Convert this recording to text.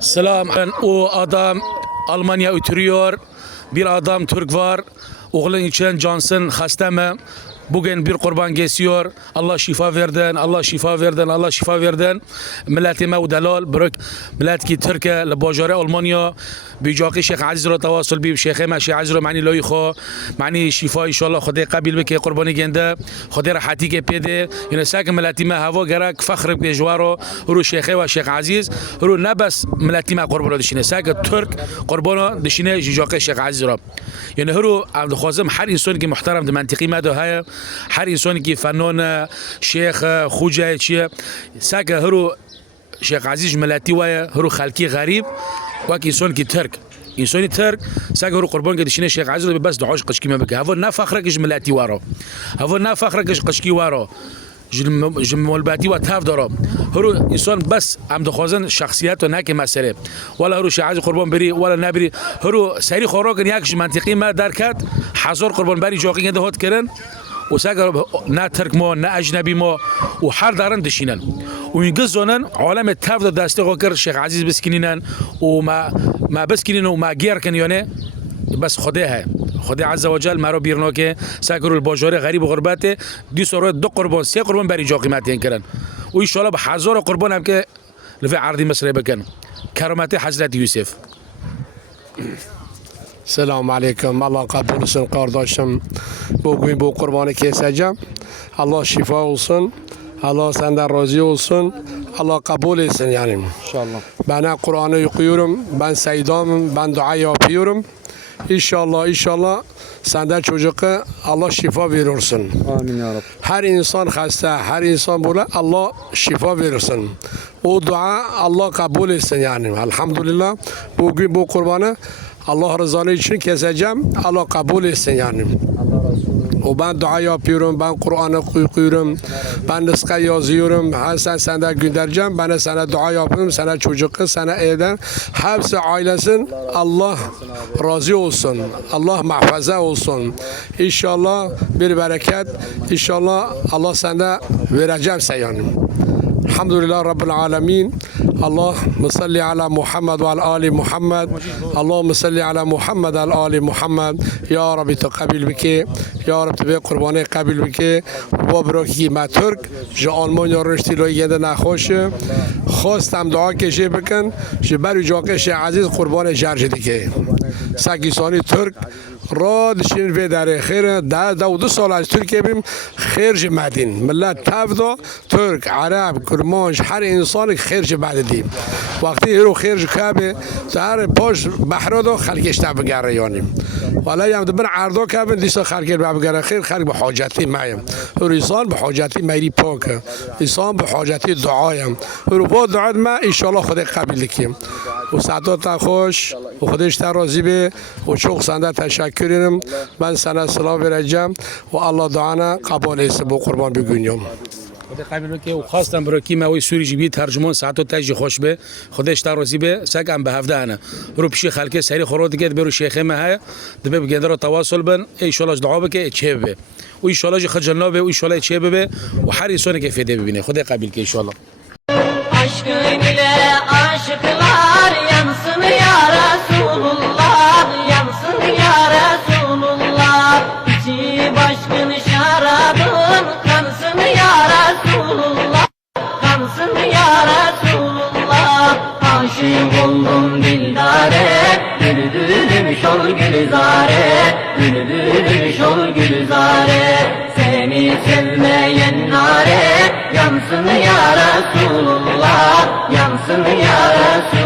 Selam. O adam Almanya oturuyor. Bir adam Türk var. Oğlun için cansın, hasta mı? Bugün bir kurban kesiyor. Allah şifa verdin, Allah şifa verdin, Allah şifa verdin. Milletime و دلال برک ملت کی ترکه لباجاره آلمانیا بیجاقی شیخ عزیز را تواصل بی شیخ ما شیخ عزیز را معنی لای خو معنی شفا ان شاء الله خدای قبول بکه قربانی گنده خدای راحتی که پیده یعنی ساک ملتی ما هوا گرک فخر به جوارو رو شیخ و شیخ عزیز رو نه بس ملتی ما قربان دشینه ساک ترک قربان دشینه بیجاقی شیخ عزیز را یعنی هرو عبد خازم هر انسان که محترم ده منطقی ما ده های هر انسانی که فنان شیخ خوجه چیه ساک هرو شیخ عزیز ملتی و هرو خلکی غریب و انسان کی ترک انسانی ترک ساگ هرو قربان قدشینه شیخ عزیز بس دعاش قشکی ما بگه هوا نه فخره کش ملتی وارو هوا نه فخره کش قشکی وارو جمالباتی و تاف دارم هرو انسان بس عمد خوازن شخصیت و نک مسئله ولا هرو شیخ عزیز قربان بری ولا نبری هرو سری خوراک یکش منطقی ما درکت هزار قربان بری جاقی گنده هات کردن و ساگر نه ترک ما نه اجنبی ما و هر دارن دشینن و این گزونن عالم تاف دسته قاکر شیخ عزیز بسکنینن و ما بسکنین و ما گیر کنیانه بس خدای خدای عز و جل مرا بیرنا که ساگر الباجاره غریب و غربت دی سر دو قربان سه قربان بری جا قیمت این کردن و ان شاء الله به هزار قربان هم که لفی عرضی مصر بکن کرامت حضرت یوسف. Selamun aleyküm. Allah kabul olsun kardeşim. Bugün bu kurbanı keseceğim. Allah şifa olsun. Allah senden razı olsun. Allah kabul etsin yani. İnşallah. Ben Kur'an'ı okuyorum. Ben seydamım. Ben dua yapıyorum. İnşallah senden çocuğa Allah şifa verirsin. Amin ya Rabbi. Her insan hasta, her insan böyle Allah şifa verirsin. O dua Allah kabul etsin yani. Elhamdülillah. Bugün bu kurbanı Allah rızası için keseceğim. Allah kabul etsin yani. O ben dua yapıyorum, ben Kur'an'ı okuyorum, ben rızka yazıyorum. Sen de göndereceğim, ben de sana dua yapıyorum, sana çocuğu, sana evden. Hepsi ailesin, Allah razı olsun, Allah muhafaza olsun. İnşallah bir bereket, inşallah Allah sana vereceğim yani. Elhamdülillah Rabbil Alemin. Allahümme salli ala Muhammed ve ala Ali Muhammed. Allahümme salli ala Muhammed ve ala Ali Muhammed. Ya Rabbi taqabil bike. Ya Rabbi به قربانی قبول بکه و برای ما ترک جو آلمانیا رشتی لای گنده نخواشه خواستم دعا کشه بکن جو برای جاکش عزیز قربان جرج دیگه ساکیسانی ترک را دشین به در خیر دو سال از ترکیه بیم خیر جمعدین ملت تفدا ترک عرب کرمانش هر انسان خیر جمعد دیم وقتی هرو خیر جکابه در پاش بحرادا خلقش تبگره یانیم ولی هم دبر عرضا کردن دیسا خلقش ببگره خیر خلق به حاجتی مایم هر انسان به حاجتی میری پاکه انسان به حاجتی دعایم هر با دعات ما انشالله خدا قبول کیم و سعادت خوش و خودش راضی به و çok senden teşekkür ederim. Ben sana selam vereceğim ve Allah duana kabul etsin bu kurban bugünüm. خدا قبول بکه و خواستم برای کی ما وی سوری جبی ترجمان ساعت و تاجی خوش به خودش ترازی به سگم به هفته انا رو پیش خلک سری خورد گید برو شیخ ما های دبه بگند را تواصل بن ان شاء الله دعا بکه چه به و ان شاء الله خجلنا به و ان شاء الله چه به و هر انسان که فیده ببینه خدا قبول که ان شاء الله. Aşkın ile aşıklar yansın ya Resulullah, yansın ya Resulullah. İçi başkın şarabın kansın ya Resulullah, kansın ya Resulullah. Aşık oldum dildare, güldürmüş ol gülzare, güldürmüş ol gülzare. Seni sevmeyen nare yansın ya Resulullah, yansın ya Resulullah.